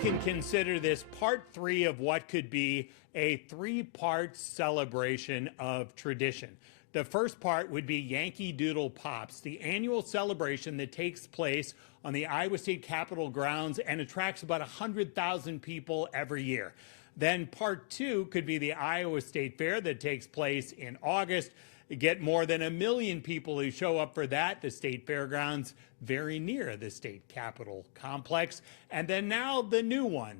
can consider this part 3 of what could be a 3-part celebration of tradition. The first part would be Yankee Doodle Pops, the annual celebration that takes place on the Iowa State Capitol grounds and attracts about 100,000 people every year. Then part 2 could be the Iowa State Fair that takes place in August. You get more than 1 million people who show up for that. The state fairgrounds very near the state capitol complex. And then now the new one,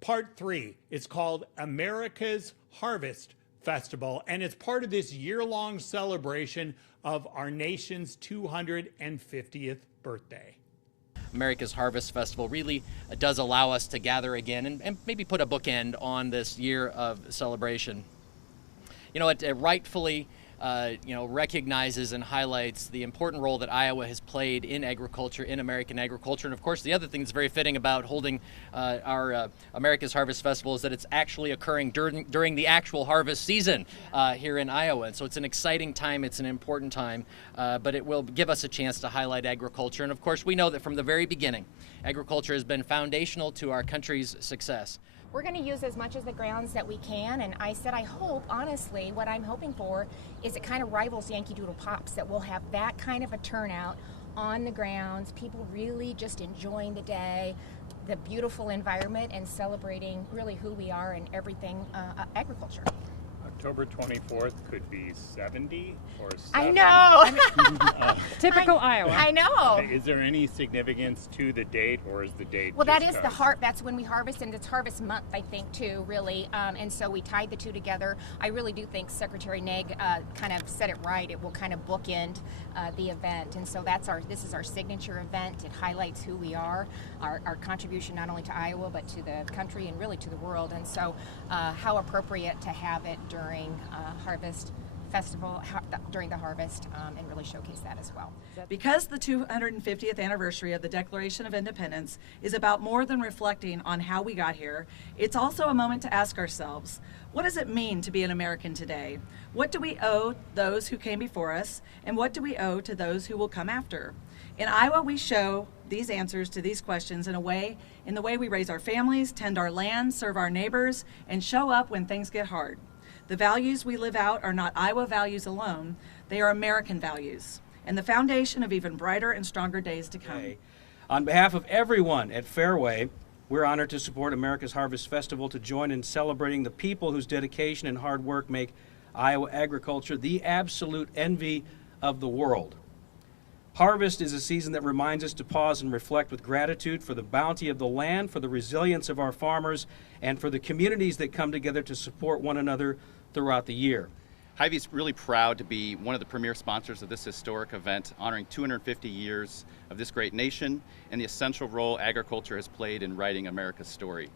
part 3. It's called America's Harvest Festival, and it's part of this year-long celebration of our nation's 250th birthday. America's Harvest Festival really does allow us to gather again and maybe put a bookend on this year of celebration. You know, it rightfully recognizes and highlights the important role that Iowa has played in agriculture, in American agriculture. And of course, the other thing that's very fitting about holding our America's Harvest Festival is that it's actually occurring during the actual harvest season here in Iowa. And so it's an exciting time, it's an important time, but it will give us a chance to highlight agriculture. And of course, we know that from the very beginning, agriculture has been foundational to our country's success. We're going to use as much of the grounds that we can, and I said I hope, honestly, what I'm hoping for is it kind of rivals Yankee Doodle Pops, that we'll have that kind of a turnout on the grounds, people really just enjoying the day, the beautiful environment, and celebrating really who we are and everything agriculture. October 24th could be 70 or 7. I know! Typical Iowa. I know! Is there any significance to the date, or is the date Well, just that is that's when we harvest, and it's harvest month, I think, too, really. And so we tied the two together. I really do think Secretary Neg kind of said it right. It will kind of bookend the event. And so this is our signature event. It highlights who we are, our contribution not only to Iowa, but to the country and really to the world. And so how appropriate to have it during Harvest Festival, during the harvest, and really showcase that as well. Because the 250th anniversary of the Declaration of Independence is about more than reflecting on how we got here, it's also a moment to ask ourselves, what does it mean to be an American today? What do we owe those who came before us, and what do we owe to those who will come after? In Iowa, we show these answers to these questions in the way we raise our families, tend our land, serve our neighbors, and show up when things get hard. The values we live out are not Iowa values alone, they are American values, and the foundation of even brighter and stronger days to come. On behalf of everyone at Fairway, we're honored to support America's Harvest Festival to join in celebrating the people whose dedication and hard work make Iowa agriculture the absolute envy of the world. Harvest is a season that reminds us to pause and reflect with gratitude for the bounty of the land, for the resilience of our farmers, and for the communities that come together to support one another throughout the year. Hy-Vee's really proud to be one of the premier sponsors of this historic event, honoring 250 years of this great nation and the essential role agriculture has played in writing America's story.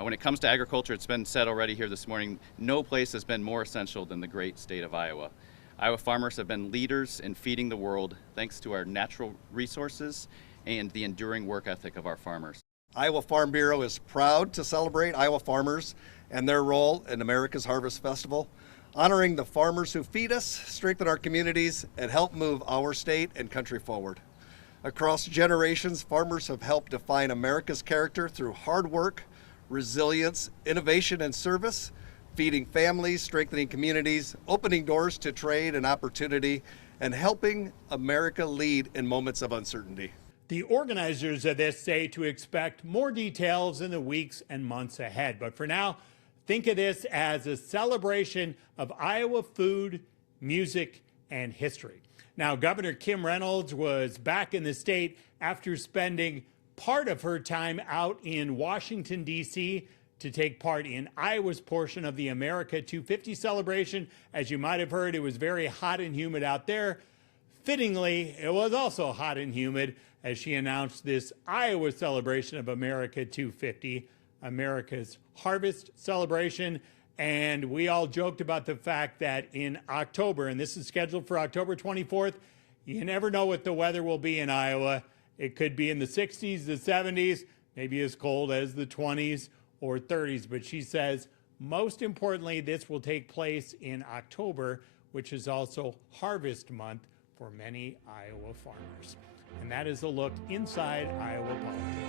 When it comes to agriculture, it's been said already here this morning, no place has been more essential than the great state of Iowa. Iowa farmers have been leaders in feeding the world thanks to our natural resources and the enduring work ethic of our farmers. Iowa Farm Bureau is proud to celebrate Iowa farmers and their role in America's Harvest Festival, honoring the farmers who feed us, strengthen our communities, and help move our state and country forward. Across generations, farmers have helped define America's character through hard work, resilience, innovation, and service, feeding families, strengthening communities, opening doors to trade and opportunity, and helping America lead in moments of uncertainty. The organizers of this say to expect more details in the weeks and months ahead. But for now, think of this as a celebration of Iowa food, music, and history. Now, Governor Kim Reynolds was back in the state after spending part of her time out in Washington, D.C. to take part in Iowa's portion of the America 250 celebration. As you might have heard, it was very hot and humid out there. Fittingly, it was also hot and humid as she announced this Iowa celebration of America 250, America's Harvest Celebration. And we all joked about the fact that in October, and this is scheduled for October 24th, you never know what the weather will be in Iowa. It could be in the 60s, the 70s, maybe as cold as the 20s or 30s. But she says, most importantly, this will take place in October, which is also harvest month for many Iowa farmers. And that is a look inside Iowa politics.